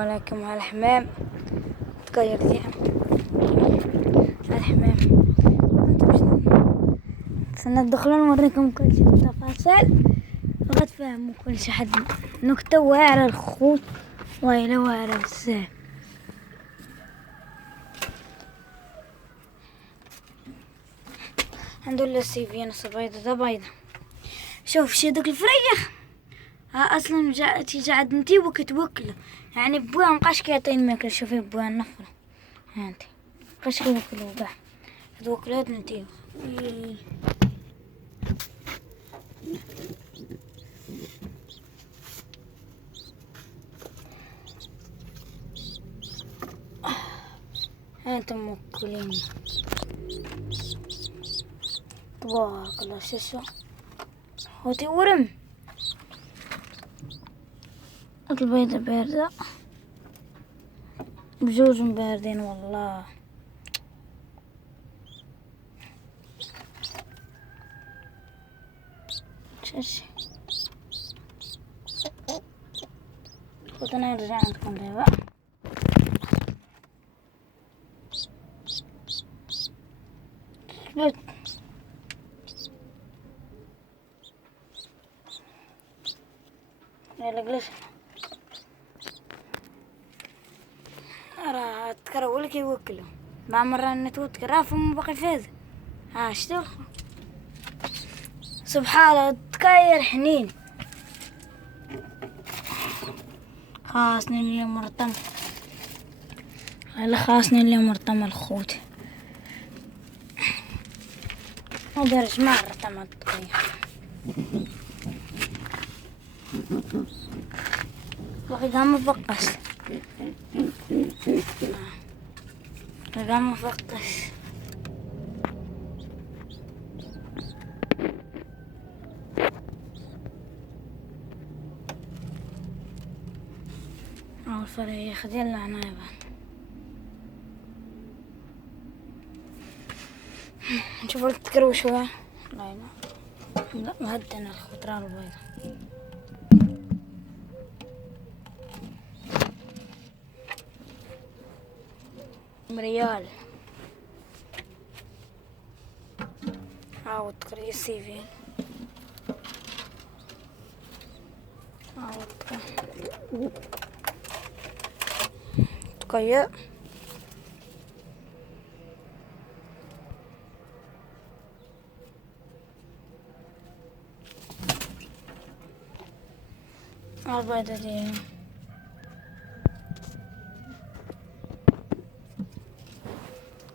عليكم الحمام تغير ديها الحمام. سندخلون نوريكم كل شيء بالتفاصيل وقد فهموا كل شيء حد نكتة واعرة الخوت ويلا واعرة بزاف. الحمد لله السيفي نص بيضة ده بيضة. شوف شي دوك الفريخ اصلا تيجي عند نتي وكتوكله يعني بوها مبقاش كيعطيني ماكل. شوفي بوها نفر هانتي مبقاش كيوكلو كاع توكلات نتي. هانتم موكلين تبارك الله. شو هوتي ورم البيضة باردة بجوج باردين والله. شاشي خذنا نرجع عندكم دابا. ثبت يلا جلس راه تكرهوا لك يوكلوا مع مرة نتوت كرافهم باقي فاز. ها شتو سبحان الله تكاير حنين. خاصني اليوم مرطم هلا خاصني اليوم مرطم الخوت ما دارش ما رطم التكاير باقي قام مفقس قام مفقس. الفريخ ديال العنابة نشوفوا التكروشوة. لا مهدنا الخضرة البيضاء. مريال هاو تكري السيفين هاو تكيا البيضة دي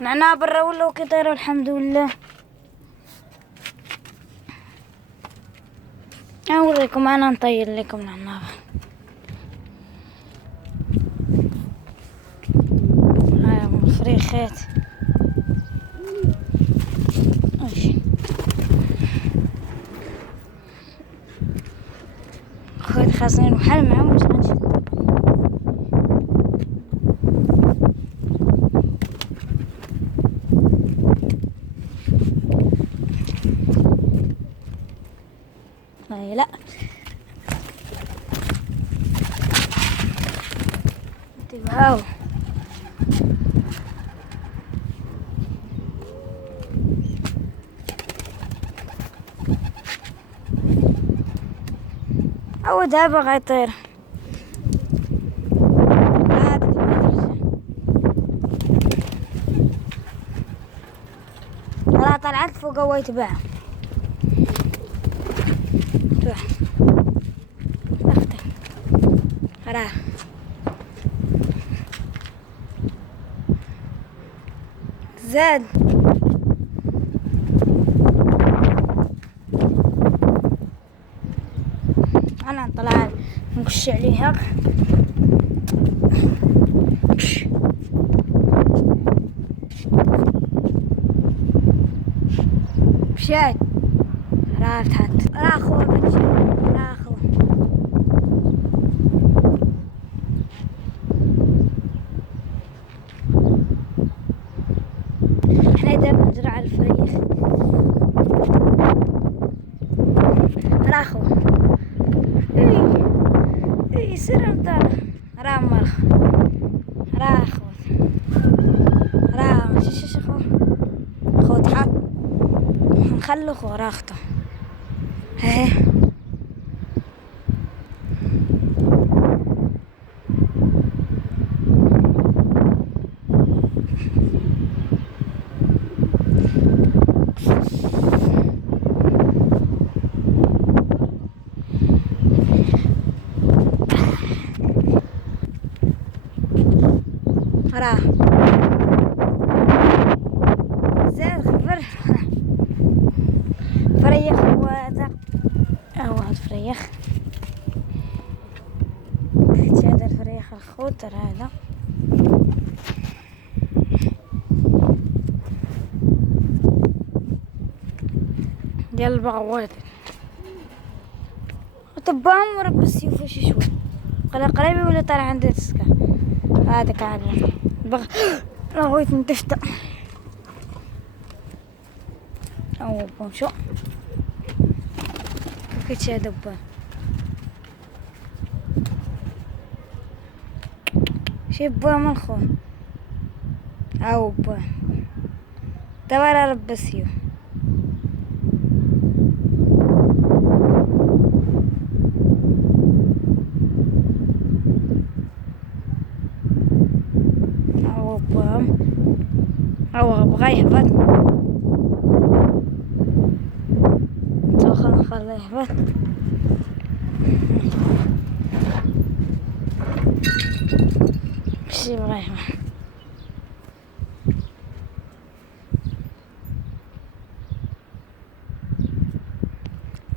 نعناع برا ولا كطيروا الحمد لله. اوريكم انا نطير لكم نعناع. هاي الفريخات خذ خاصين وحل معهم مش غنشد. لا انتبهوا او دابا غيطير راه طلعت فوق هو يتباع اختي راه زاد انا نطلع نخش عليها مشات راه فتحت راه خوه بنتي راه خوه. حنا دابا نزرع الفريخ راه خوه. اي سير نطلع راه مرخ مخلخ وراخته اهي. راه زاد خبر فريخ هذا هاد فريخ. هذا الفريخ الخوتر هذا ديال البغوات وتباهم ورب السيوف شي شوي قريب ولا طالع عند السكا هذاك عاد بغيت نتفتا او بونشو كيف دبان شي بوا ملخو او بوا تبارا رب السيوف. او بغا يهبط خليه يهبط. شي بغا يهبط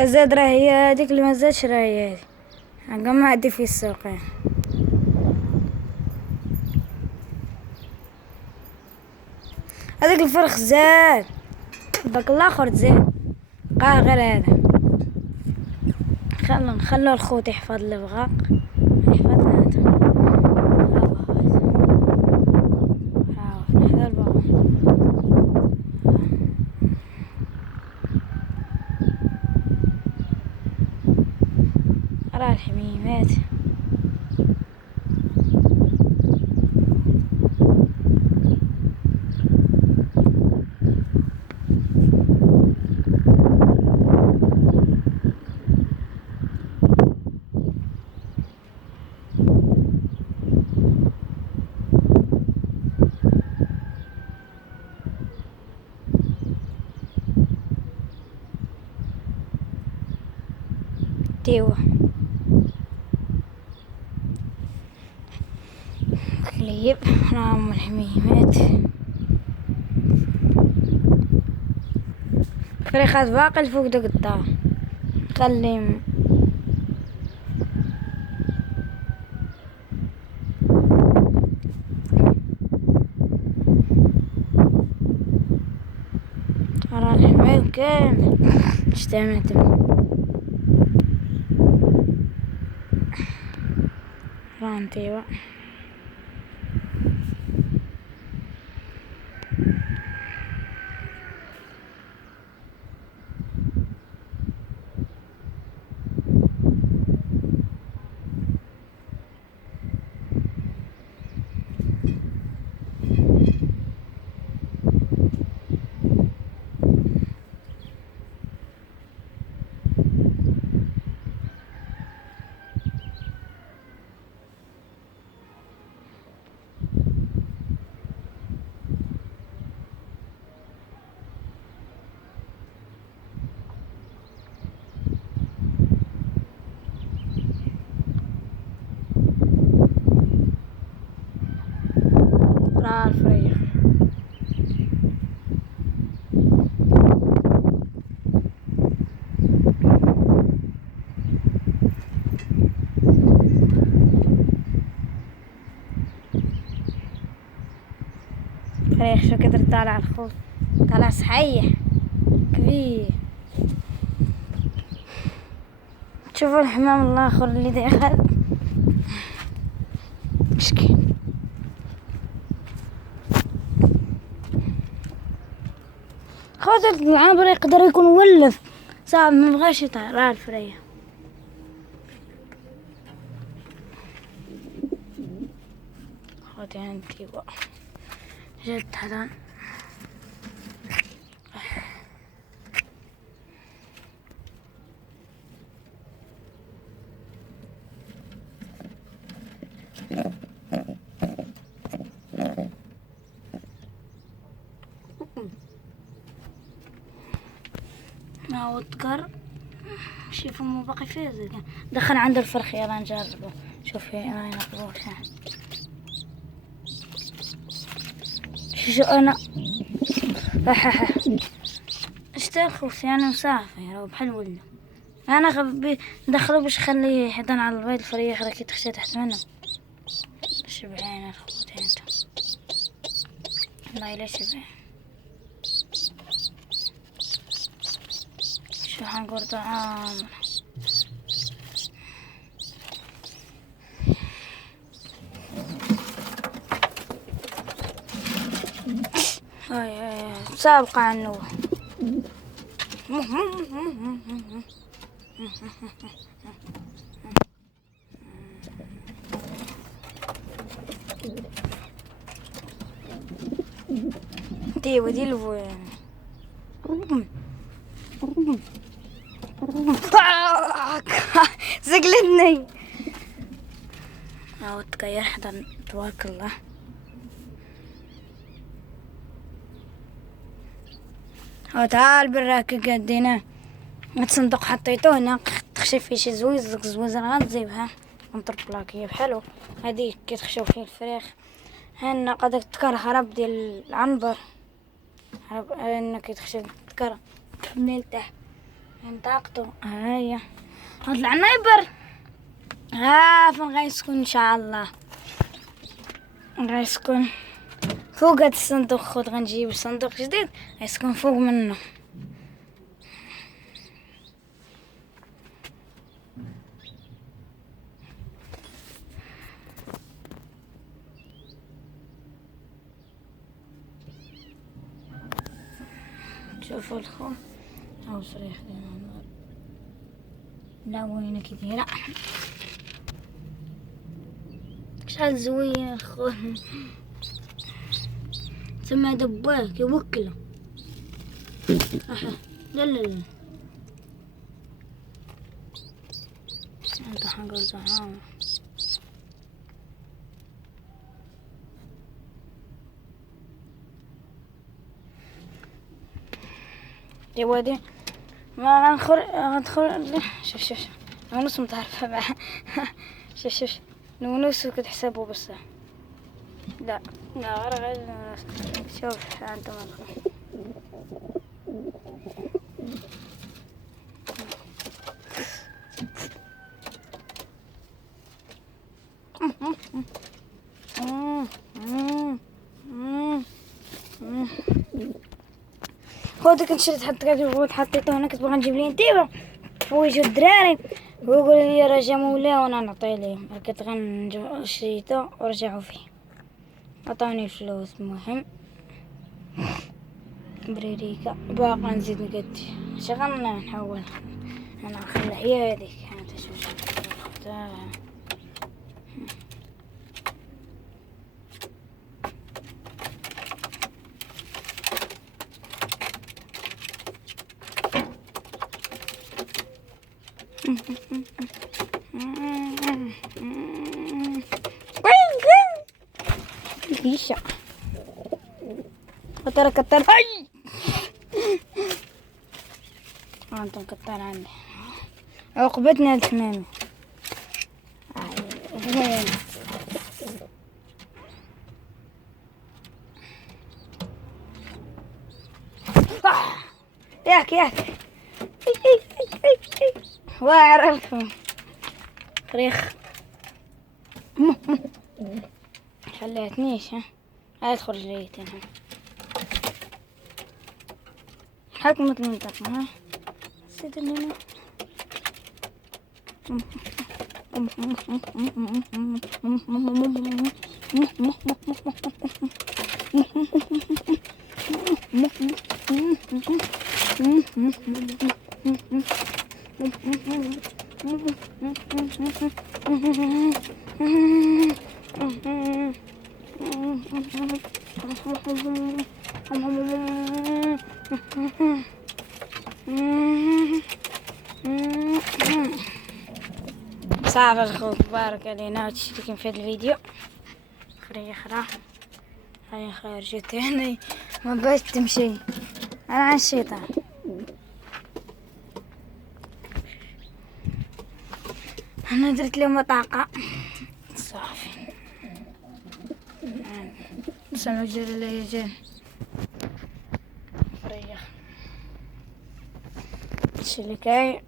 زاد راه هي هذيك اللي مازالش راه هي هذه ما عندي في السوق. هذاك الفرخ زاد داك الاخر زاد بقى غير هذا. نخلو الخوت يحفظ البغاق يحفظ هذا هذا البغاق راه الحميمات. تيوه كليب راهم الحميمات فريخات باقي الفوق داك الدار خليهم راه الحمام كامل اجتمعت رانتيوا. راه الفريخ فريخ شو كتر طالع الخوت طالع صحيح كبير. شوفوا الحمام الاخر اللي داخل مسكين خاطر العابر يقدر يكون ولف صعب ما بغاش يطلع. راه الفريخ خاطر انتي بقى جد حلال وتكر شوفوا مو باقي فيه زين. دخل عند الفرخ يلا نجربه. شوفي انا نقبوش. شو انا اشتاخوس يعني مسافر بحلو ولا انا غبي ندخله باش خليه يحضن على البيض الفريخ راكي تخشى تحت منه. شبعين الخوتين انت والله لا شبعين. شو حنقول طعام هاي سابقة عنه. دي ودي الوين زقلتني او تغير حدا تبارك الله. او تعال براك قدينا الصندوق حطيتوه هنا تخشي فيه شي زويز غتزيبها نطر بلاكيه بحالو هذيك كي تخشاو فيه الفراخ. هنا قدك تكره هرب ديال العنبر هرب هنا كي تخشى تكره من لتحت نطاقتو هاهي طلع نايبر. فين غيسكن ان شاء الله غيسكن فوق هاد الصندوق. خود غنجيب صندوق جديد غيسكن فوق منه. شوفوا الخو او صريح لا وين كبيرة شحال زوين الخو. تسمى دباك يوكله. لا لا لا انت حنقول طعام يا وادي ما غندخل. شوف نونس متعرفة مع شوف نونس كنت حسابه بس لا غير نونس. شوف انتم خودك نشرت حطيته هنا كتبغى نجيب لي انتيبه فويجو الدراري ويقول لي رجع مولاه وانا نعطي ليه. ركت شريته ورجعوا فيه عطاني الفلوس. المهم بريريكا باقا نزيد نقدي شغلنا نحول انا نخلي حياتك انت شوف ليشة وترى كتر هاي انت كتر عندي عقبتنا الحمام. ياك واعرفكم فريخ خليتنيش هاي تخرج ليتين حكمة المنطقة ها سيدنا صعب الخوف بارك علينا وتشتركين في هذا الفيديو. هاي خارجتين ما باش تمشي انا عن الشيطان. أنا درت لهم طاقة صافي. سمعوا جري لي جاي فريخ. هادشي اللي كاين.